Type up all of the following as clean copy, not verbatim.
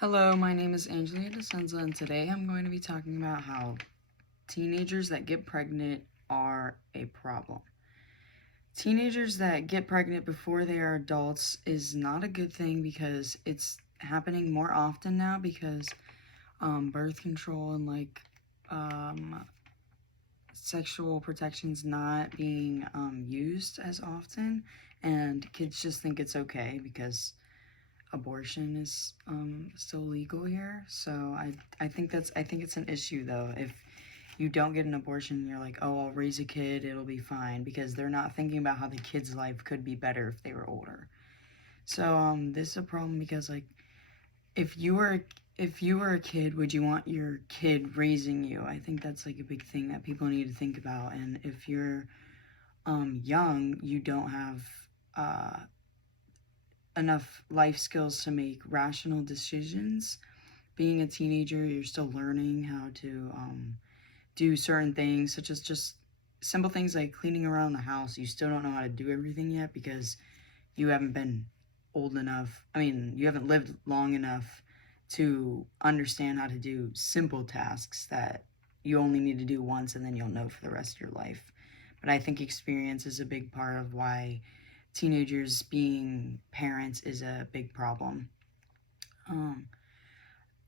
Hello, my name is Angelia DeSenza, and today I'm going to be talking about how teenagers that get pregnant are a problem. Teenagers that get pregnant before they are adults is not a good thing because it's happening more often now because birth control and um, sexual protection's not being used as often, and kids just think it's okay because abortion is still legal here. So I think it's an issue though. If you don't get an abortion, you're like, oh, I'll raise a kid, it'll be fine, because they're not thinking about how the kid's life could be better if they were older. So this is a problem because like if you were if you were a kid, would you want your kid raising you? I think that's like a big thing that people need to think about. And if you're young, you don't have uh, enough life skills to make rational decisions. Being a teenager, you're still learning how to do certain things, such as just simple things like cleaning around the house. You still don't know how to do everything yet because you haven't been old enough. I mean, you haven't lived long enough to understand how to do simple tasks that you only need to do once and then you'll know for the rest of your life. But I think experience is a big part of why teenagers being parents is a big problem. Um,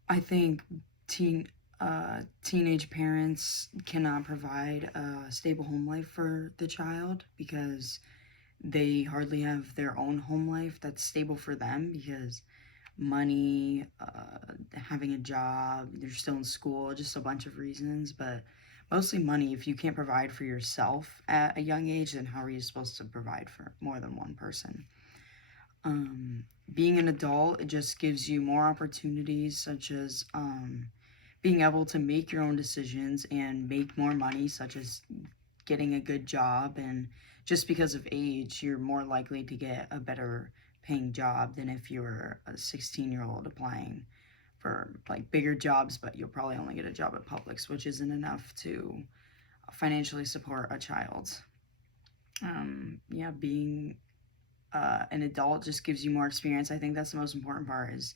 I think teenage parents cannot provide a stable home life for the child because they hardly have their own home life that's stable for them because money, having a job, they're still in school, just a bunch of reasons, but mostly money. If you can't provide for yourself at a young age, then how are you supposed to provide for more than one person? Being an adult, it just gives you more opportunities, such as being able to make your own decisions and make more money, such as getting a good job. And just because of age, you're more likely to get a better paying job than if you were a 16-year-old applying for like bigger jobs, but you'll probably only get a job at Publix, which isn't enough to financially support a child. Yeah, being an adult just gives you more experience. I think that's the most important part is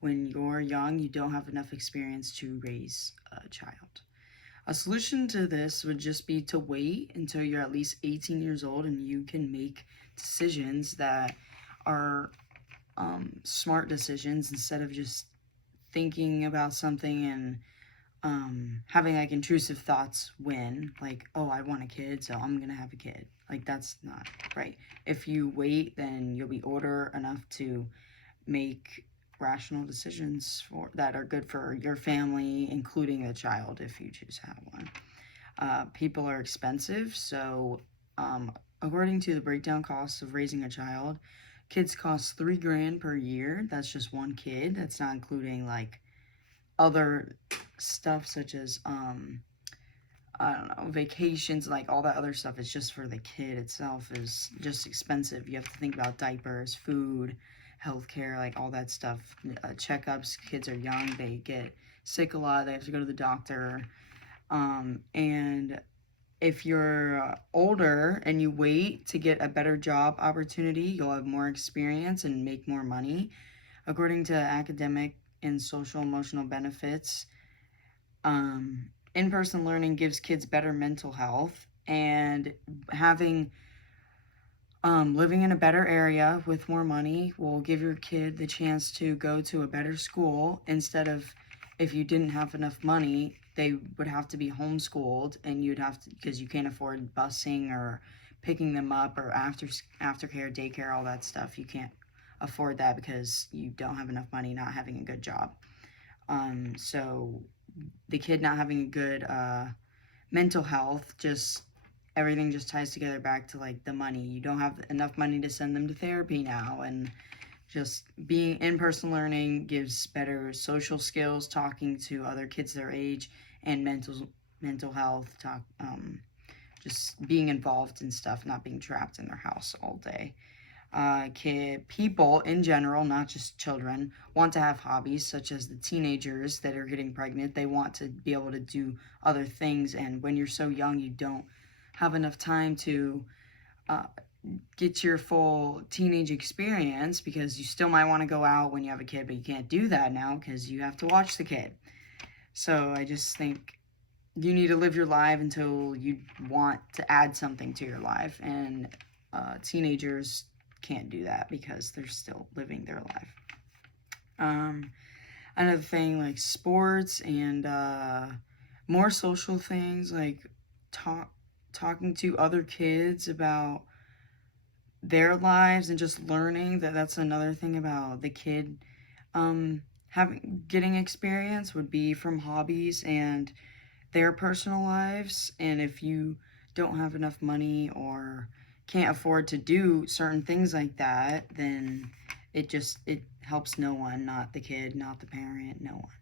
when you're young, you don't have enough experience to raise a child. A solution to this would just be to wait until you're at least 18 years old and you can make decisions that are smart decisions instead of just thinking about something and having like intrusive thoughts when like, oh, I want a kid, so I'm gonna have a kid. Like that's not right. If you wait, then you'll be older enough to make rational decisions for that are good for your family, including the child if you choose to have one. People are expensive, so according to the breakdown costs of raising a child, kids cost $3 grand per year. That's just one kid. That's not including like other stuff such as I don't know, vacations, like all that other stuff is just for the kid itself is just expensive. You have to think about diapers, food, healthcare, like all that stuff. Checkups, kids are young, they get sick a lot, they have to go to the doctor. And if you're older and you wait to get a better job opportunity, you'll have more experience and make more money. According to academic and social emotional benefits, in-person learning gives kids better mental health, and having living in a better area with more money will give your kid the chance to go to a better school instead of if you didn't have enough money they would have to be homeschooled and you'd have to because you can't afford busing or picking them up or aftercare, daycare, all that stuff. You can't afford that because you don't have enough money, not having a good job. So the kid not having a good mental health, just everything just ties together back to like the money. You don't have enough money to send them to therapy now, and just being in-person learning gives better social skills, talking to other kids their age, and mental health. Just being involved in stuff, not being trapped in their house all day. People in general, not just children, want to have hobbies, such as the teenagers that are getting pregnant. They want to be able to do other things, and when you're so young, you don't have enough time to get your full teenage experience, because you still might want to go out when you have a kid, but you can't do that now because you have to watch the kid. So I just think you need to live your life until you want to add something to your life, and teenagers can't do that because they're still living their life. Another thing, like sports and more social things, like talking to other kids about their lives and just learning that's another thing about the kid getting experience would be from hobbies and their personal lives. And if you don't have enough money or can't afford to do certain things like that, then it helps no one, not the kid, not the parent, no one.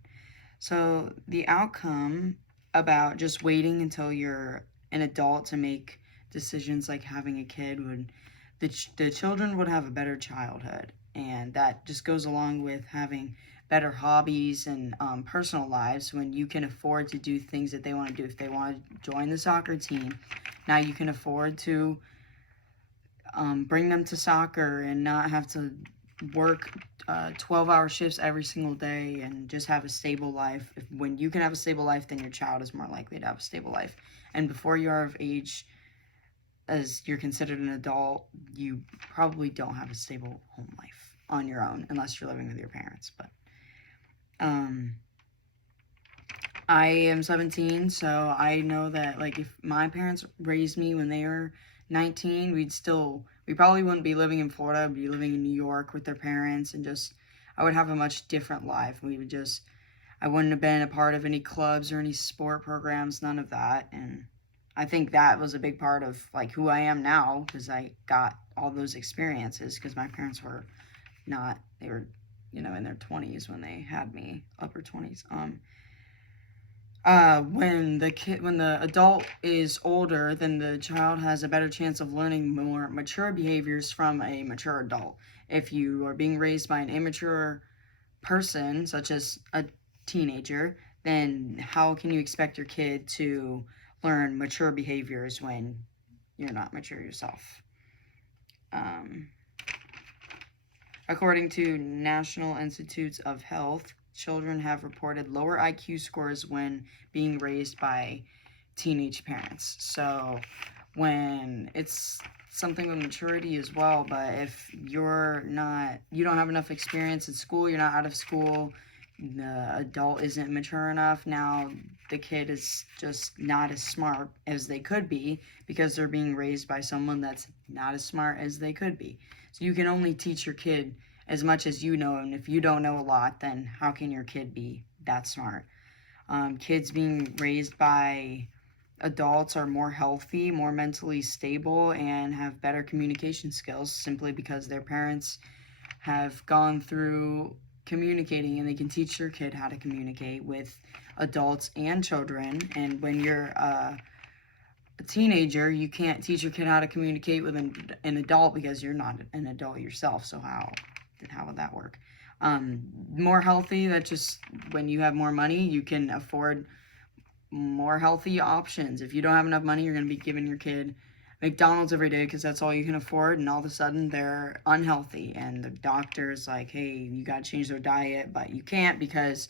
So the outcome about just waiting until you're an adult to make decisions like having a kid would, the children would have a better childhood. And that just goes along with having better hobbies and personal lives. When you can afford to do things that they want to do. If they want to join the soccer team, now you can afford to bring them to soccer and not have to work 12-hour shifts every single day and just have a stable life. When you can have a stable life, then your child is more likely to have a stable life. And before you are of age, as you're considered an adult, you probably don't have a stable home life on your own unless you're living with your parents. But I am 17, so I know that, like, if my parents raised me when they were 19, we probably wouldn't be living in Florida. We'd be living in New York with their parents, and I would have a much different life. I wouldn't have been a part of any clubs or any sport programs, none of that. And I think that was a big part of, like, who I am now, because I got all those experiences, because my parents were they were, in their 20s when they had me, upper 20s. When the adult is older, then the child has a better chance of learning more mature behaviors from a mature adult. If you are being raised by an immature person, such as a teenager, then how can you expect your kid to learn mature behaviors when you're not mature yourself? According to National Institutes of Health, children have reported lower IQ scores when being raised by teenage parents. So when it's something with maturity as well, but if you don't have enough experience in school, you're not out of school, the adult isn't mature enough, now the kid is just not as smart as they could be because they're being raised by someone that's not as smart as they could be. So you can only teach your kid as much as you know, and if you don't know a lot, then how can your kid be that smart? Kids being raised by adults are more healthy, more mentally stable, and have better communication skills simply because their parents have gone through communicating, and they can teach your kid how to communicate with adults and children. And when you're a teenager, you can't teach your kid how to communicate with an adult because you're not an adult yourself. So how would that work? More healthy, that just, when you have more money, you can afford more healthy options. If you don't have enough money, you're going to be giving your kid McDonald's every day because that's all you can afford, and all of a sudden they're unhealthy, and the doctor's like, hey, you got to change their diet, but you can't because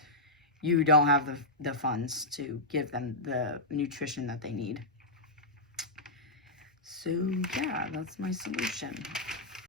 you don't have the funds to give them the nutrition that they need. So yeah, that's my solution.